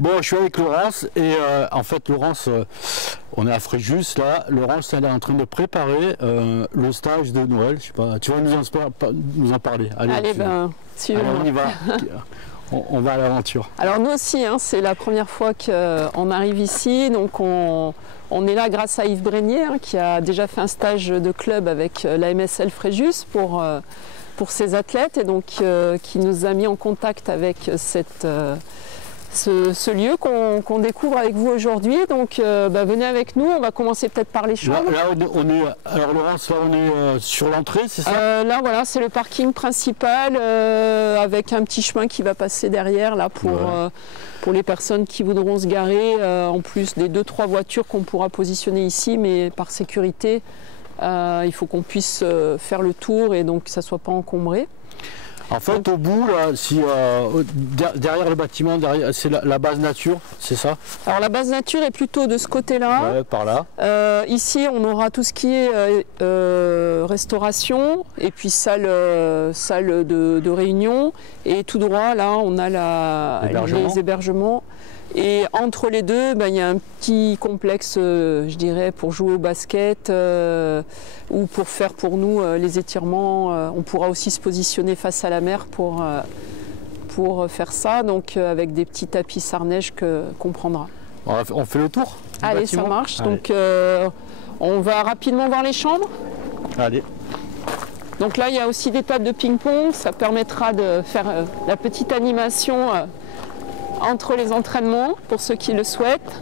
Bon, je suis avec Laurence et en fait, Laurence, on est à Fréjus là. Laurence, elle est en train de préparer le stage de Noël. Je sais pas, tu vas nous en parler. Allez, ben, allez, on y va. On va à l'aventure. Alors nous aussi, hein, c'est la première fois qu'on arrive ici, donc on est là grâce à Yves Brenier, hein, qui a déjà fait un stage de club avec la MSL Fréjus pour ses athlètes, et donc qui nous a mis en contact avec ce lieu qu'on découvre avec vous aujourd'hui. Donc venez avec nous, on va commencer peut-être par les chambres. Alors Laurence, là on est sur l'entrée, c'est ça? Là voilà, c'est le parking principal avec un petit chemin qui va passer derrière là pour les personnes qui voudront se garer, en plus des 2-3 voitures qu'on pourra positionner ici, mais par sécurité il faut qu'on puisse faire le tour et donc que ça ne soit pas encombré. En fait, au bout, là, derrière le bâtiment, c'est la base nature, c'est ça? Alors la base nature est plutôt de ce côté-là. Ouais, par là. Ici, on aura tout ce qui est restauration et puis salle de réunion. Et tout droit, là, on a les hébergements. Et entre les deux, il y a un petit complexe, je dirais, pour jouer au basket ou pour faire pour nous les étirements. On pourra aussi se positionner face à la mer pour faire ça, donc avec des petits tapis sarnèges qu'on prendra. On fait le tour? Allez, ça marche. Allez. Donc on va rapidement voir les chambres. Allez. Donc là, il y a aussi des tables de ping-pong. Ça permettra de faire la petite animation entre les entraînements pour ceux qui le souhaitent.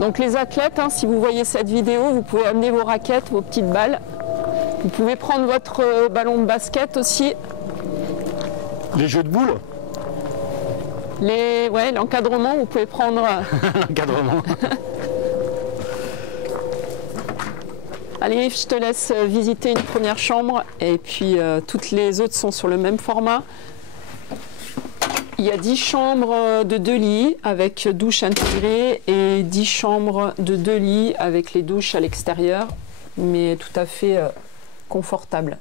Donc les athlètes, hein, si vous voyez cette vidéo, vous pouvez amener vos raquettes, vos petites balles. Vous pouvez prendre votre ballon de basket aussi. Les jeux de boules? L'encadrement, vous pouvez prendre. L'encadrement. Allez, je te laisse visiter une première chambre et puis toutes les autres sont sur le même format. Il y a 10 chambres de 2 lits avec douche intégrée et 10 chambres de 2 lits avec les douches à l'extérieur, mais tout à fait confortables.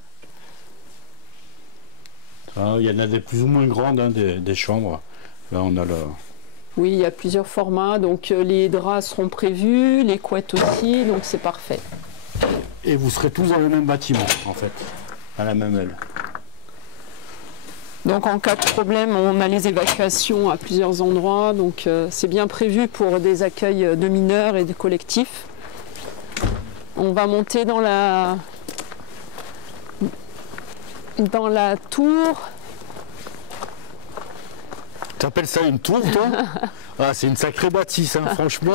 Il y en a des plus ou moins grandes, hein, des chambres. Là, on a Oui, il y a plusieurs formats, donc les draps seront prévus, les couettes aussi, donc c'est parfait. Et vous serez tous dans le même bâtiment, en fait, à la même aile. Donc en cas de problème, on a les évacuations à plusieurs endroits, donc c'est bien prévu pour des accueils de mineurs et de collectifs. On va monter dans la tour. Tu appelles ça une tour, toi? Ah, c'est une sacrée bâtisse, hein. Franchement.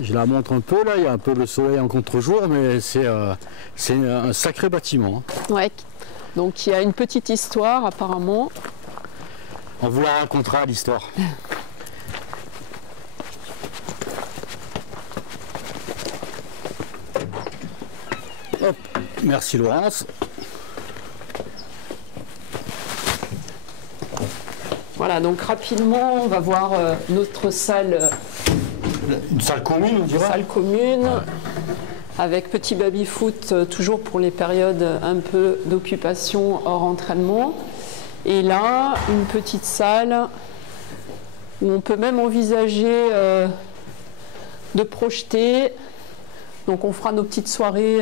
Je la montre un peu, là, il y a un peu le soleil en contre-jour, mais c'est un sacré bâtiment. Hein. Ouais. Donc il y a une petite histoire apparemment. On vous la racontera l'histoire. Hop, merci Laurence. Voilà, donc rapidement on va voir notre salle. Une salle commune, on dirait. Salle commune. Ouais. Avec petit baby-foot, toujours pour les périodes un peu d'occupation hors entraînement. Et là, une petite salle où on peut même envisager de projeter. Donc on fera nos petites soirées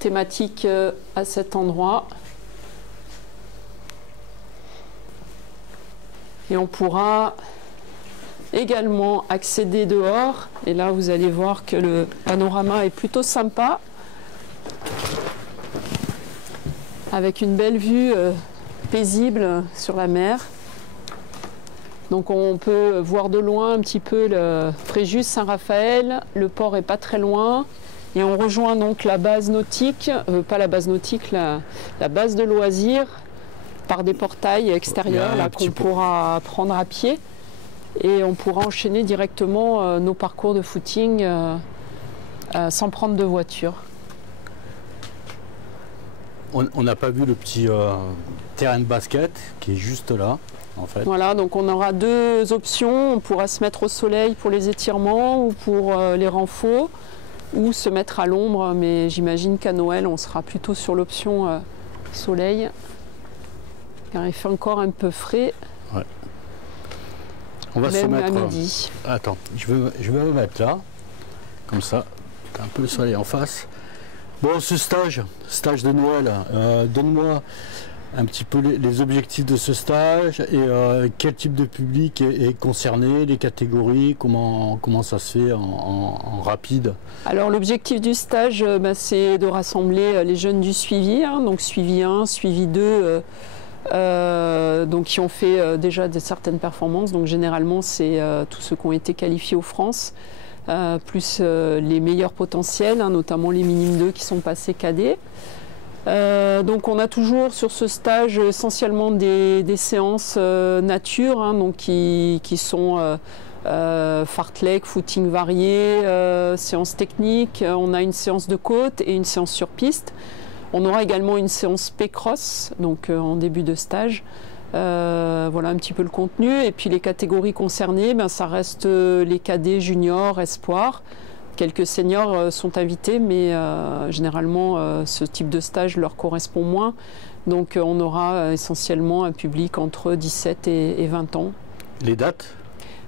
thématiques à cet endroit. Et on pourra également accéder dehors, et là vous allez voir que le panorama est plutôt sympa avec une belle vue paisible sur la mer. Donc on peut voir de loin un petit peu le Fréjus Saint-Raphaël, le port est pas très loin et on rejoint donc la base nautique, pas la base nautique, la base de loisirs par des portails extérieurs là qu'on pourra prendre à pied. Et on pourra enchaîner directement nos parcours de footing sans prendre de voiture. On n'a pas vu le petit terrain de basket qui est juste là, en fait. Voilà, donc on aura 2 options. On pourra se mettre au soleil pour les étirements ou pour les renforts, ou se mettre à l'ombre. Mais j'imagine qu'à Noël, on sera plutôt sur l'option soleil, car il fait encore un peu frais. Ouais. On va se même mettre... à midi. Attends, je vais me mettre là, comme ça, un peu le soleil en face. Bon, ce stage de Noël, donne-moi un petit peu les objectifs de ce stage et quel type de public est concerné, les catégories, comment ça se fait en rapide. Alors l'objectif du stage, c'est de rassembler les jeunes du suivi, hein, donc suivi 1, suivi 2, donc qui ont fait déjà certaines performances. Donc généralement c'est tous ceux qui ont été qualifiés aux France, plus les meilleurs potentiels, hein, notamment les minimes 2 qui sont passés cadets. Donc on a toujours sur ce stage essentiellement des séances nature, hein, donc qui sont fartlek, footing varié, séances techniques. On a une séance de côte et une séance sur piste. On aura également une séance P-Cross, donc en début de stage. Voilà un petit peu le contenu. Et puis les catégories concernées, ça reste les cadets, juniors, espoirs. Quelques seniors sont invités, mais généralement ce type de stage leur correspond moins. Donc on aura essentiellement un public entre 17 et 20 ans. Les dates?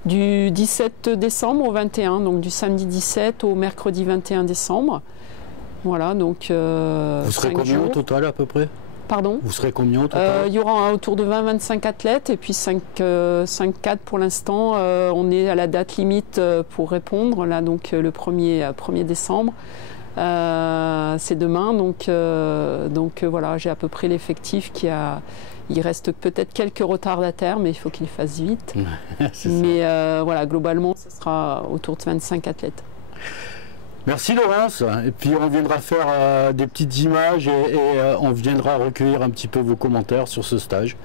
Du 17 décembre au 21, donc du samedi 17 au mercredi 21 décembre. Voilà, donc vous serez combien au total à peu près? Pardon? Vous serez combien au total? Il y aura autour de 20-25 athlètes et puis 5 cadres pour l'instant. On est à la date limite pour répondre, là donc le 1er décembre. C'est demain, donc voilà, j'ai à peu près l'effectif il reste peut-être quelques retardataires, mais il faut qu'ils fassent vite. Mais voilà, globalement, ce sera autour de 25 athlètes. Merci Laurence, et puis on viendra faire des petites images et on viendra recueillir un petit peu vos commentaires sur ce stage.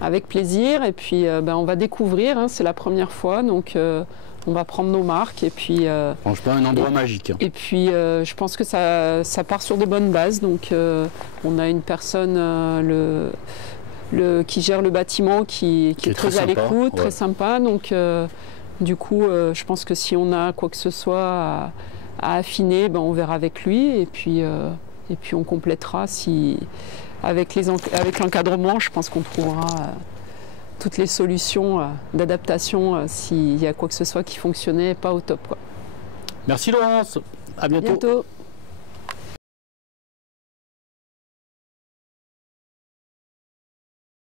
Avec plaisir, et puis on va découvrir, hein, c'est la première fois, donc on va prendre nos marques et puis... franchement, un endroit magique. Et puis je pense que ça part sur des bonnes bases, donc on a une personne qui gère le bâtiment qui est très à l'écoute, très sympa, donc du coup je pense que si on a quoi que ce soit à affiner, on verra avec lui et puis on complétera avec l'encadrement, je pense qu'on trouvera toutes les solutions d'adaptation s'il y a quoi que ce soit qui fonctionnait pas au top, quoi. Merci Laurence, à bientôt. À bientôt.